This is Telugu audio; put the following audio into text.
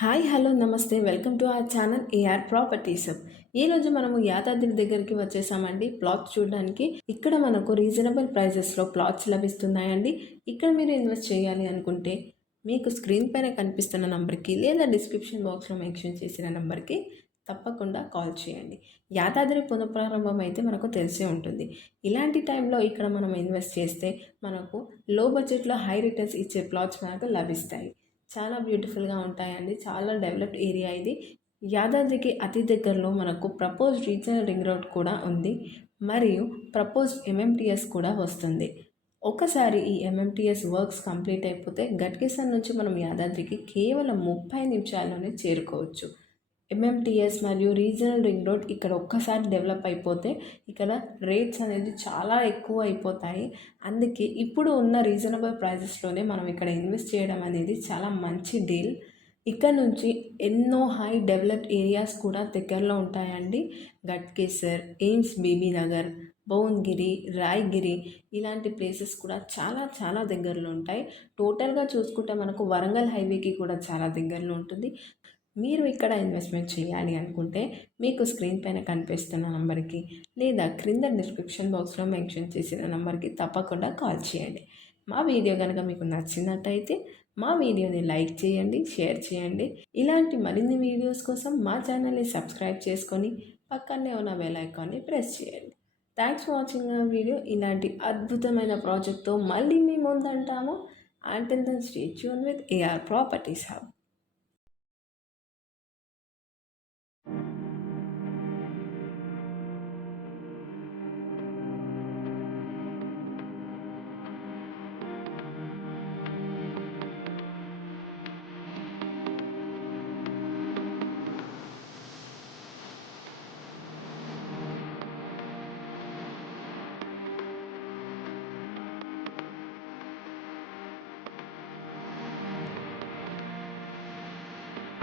హాయ్ హలో నమస్తే welcome to our channel AR properties. ఈరోజు మనము యాదాద్రి దగ్గరికి వచ్చేసామండి ప్లాట్స్ చూడడానికి. ఇక్కడ మనకు రీజనబుల్ ప్రైజెస్లో ప్లాట్స్ లభిస్తున్నాయండి. ఇక్కడ మీరు ఇన్వెస్ట్ చేయాలి అనుకుంటే మీకు స్క్రీన్ పైన కనిపిస్తున్న నంబర్కి లేదా డిస్క్రిప్షన్ బాక్స్లో మెన్షన్ చేసిన నంబర్కి తప్పకుండా కాల్ చేయండి. యాదాద్రి పునఃప్రారంభం అయితే మనకు తెలిసే ఉంటుంది. ఇలాంటి టైంలో ఇక్కడ మనం ఇన్వెస్ట్ చేస్తే మనకు లో బడ్జెట్లో హై రిటర్న్స్ ఇచ్చే ప్లాట్స్ మనకు లభిస్తాయి. చాలా బ్యూటిఫుల్గా ఉంటాయండి. చాలా డెవలప్డ్ ఏరియా ఇది. యాదాద్రికి అతి దగ్గరలో మనకు ప్రపోజ్డ్ రీజనల్ రింగ్ రోడ్ కూడా ఉంది, మరియు ప్రపోజ్డ్ ఎంఎంటీఎస్ కూడా వస్తుంది. ఒకసారి ఈ ఎంఎంటీఎస్ వర్క్స్ కంప్లీట్ అయిపోతే గట్కేసర్ నుంచి మనం యాదాద్రికి కేవలం 30 నిమిషాల్లోనే చేరుకోవచ్చు. ఎంఎంటీఎస్ మరియు రీజనల్ రింగ్ రోడ్ ఇక్కడ ఒక్కసారి డెవలప్ అయిపోతే ఇక్కడ రేట్స్ అనేది చాలా ఎక్కువ అయిపోతాయి. అందుకే ఇప్పుడు ఉన్న రీజనబుల్ ప్రైజెస్లోనే మనం ఇక్కడ ఇన్వెస్ట్ చేయడం అనేది చాలా మంచి డీల్. ఇక్కడ నుంచి ఎన్నో హై డెవలప్డ్ ఏరియాస్ కూడా దగ్గరలో ఉంటాయండి. గట్కేసర్, ఎయిమ్స్ బీబీ నగర్, భువనగిరి, రాయగిరి ఇలాంటి ప్లేసెస్ కూడా చాలా చాలా దగ్గరలో ఉంటాయి. టోటల్గా చూసుకుంటే మనకు వరంగల్ హైవేకి కూడా చాలా దగ్గరలో ఉంటుంది. మీరు ఇక్కడ ఇన్వెస్ట్మెంట్ చేయాలి అనుకుంటే మీకు స్క్రీన్ పైన కనిపిస్తున్న నంబర్కి లేదా క్రింద డిస్క్రిప్షన్ బాక్స్లో మెన్షన్ చేసిన నంబర్కి తప్పకుండా కాల్ చేయండి. మా వీడియో కనుక మీకు నచ్చినట్టయితే మా వీడియోని లైక్ చేయండి, షేర్ చేయండి. ఇలాంటి మరిన్ని వీడియోస్ కోసం మా ఛానల్ని సబ్స్క్రైబ్ చేసుకొని పక్కనే ఉన్న బెల్ ఐకాన్ని ప్రెస్ చేయండి. థ్యాంక్స్ ఫర్ వాచింగ్ ఆ వీడియో. ఇలాంటి అద్భుతమైన ప్రాజెక్ట్తో మళ్ళీ మీ ముందంటాము. Until then, stay tuned with AR Properties Hub.